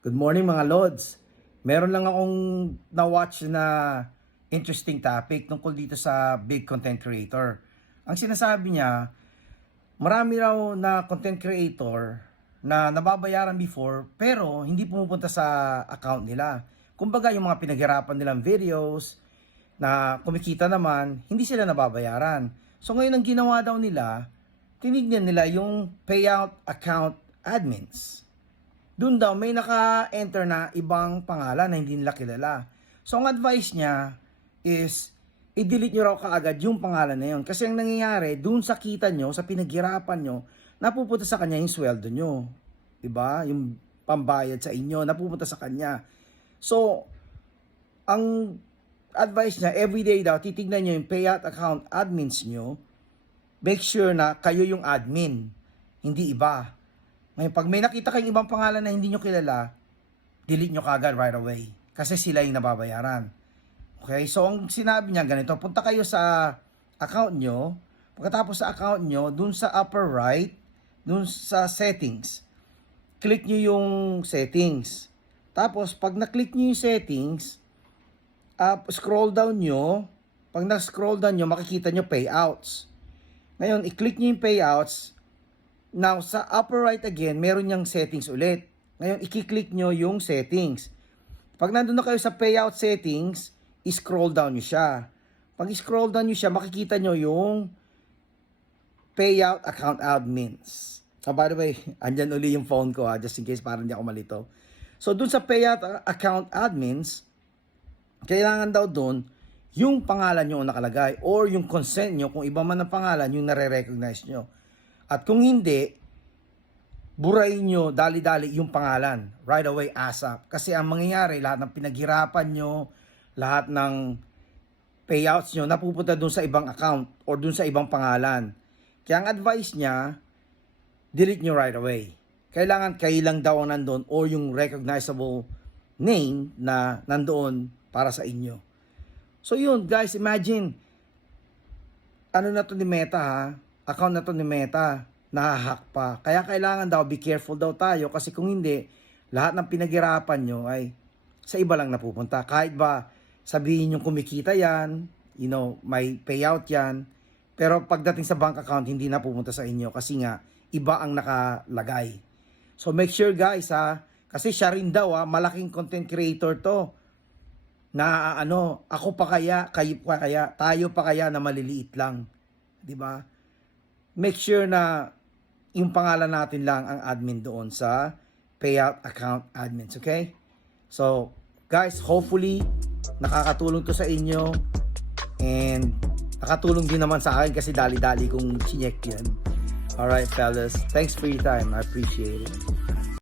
Good morning mga Lods. Meron lang akong na-watch na interesting topic tungkol dito sa big content creator. Ang sinasabi niya, marami raw na content creator na nababayaran before pero hindi pumupunta sa account nila. Kumbaga yung mga pinaghirapan nilang videos na kumikita naman, hindi sila nababayaran. So ngayon ang ginawa daw nila, tinignan nila yung payout account admins. Doon daw may naka-enter na ibang pangalan na hindi nila kilala. So ang advice niya is i-delete nyo raw kaagad yung pangalan na yun. Kasi ang nangyayari, doon sa kita nyo, sa pinaghirapan nyo, napupunta sa kanya yung sweldo nyo. Diba? Yung pambayad sa inyo, napupunta sa kanya. So, ang advice niya, everyday daw, titignan nyo yung payout account admins nyo, make sure na kayo yung admin, hindi iba. Ngayon, pag may nakita kayong ibang pangalan na hindi nyo kilala, delete nyo kagad right away. Kasi sila yung nababayaran. Okay? So, ang sinabi niya ganito, punta kayo sa account nyo. Pagkatapos sa account nyo, dun sa upper right, dun sa settings, click nyo yung settings. Tapos, pag na-click nyo yung settings, scroll down nyo. Pag na-scroll down nyo, makikita nyo payouts. Ngayon, i-click nyo yung payouts. Now, sa upper right again, meron niyang settings ulit. Ngayon, i-click nyo yung settings. Pag nandun na kayo sa payout settings, i-scroll down nyo siya. Pag i-scroll down nyo siya, makikita nyo yung payout account admins. So, by the way, andyan uli yung phone ko just in case parang hindi ako malito. So, dun sa payout account admins, kailangan daw dun yung pangalan nyo nakalagay or yung consent nyo, kung iba man ang pangalan, yung nare-recognize nyo. At kung hindi, burahin nyo dali-dali yung pangalan. Right away, ASAP. Kasi ang mangyayari, lahat ng pinaghirapan nyo, lahat ng payouts nyo, napupunta dun sa ibang account or dun sa ibang pangalan. Kaya ang advice niya, delete nyo right away. Kailangan kayo lang daw ang nandun or yung recognizable name na nandoon para sa inyo. So yun, guys, imagine, ano na to ni Meta ha? Account na to ni Meta, nahahack pa. Kaya kailangan daw, be careful daw tayo kasi kung hindi, lahat ng pinaghirapan nyo ay sa iba lang napupunta. Kahit ba sabihin yung kumikita yan, may payout yan, pero pagdating sa bank account, hindi napupunta sa inyo kasi nga, iba ang nakalagay. So make sure guys ha, kasi siya rin daw malaking content creator to, na ako pa kaya, kayo pa kaya, tayo pa kaya na maliliit lang. 'Di ba? Make sure na yung pangalan natin lang ang admin doon sa payout account admins, okay? So, guys, hopefully nakakatulong to sa inyo and nakatulong din naman sa akin kasi dali-dali kong chinek yan. Alright, fellas. Thanks for your time. I appreciate it.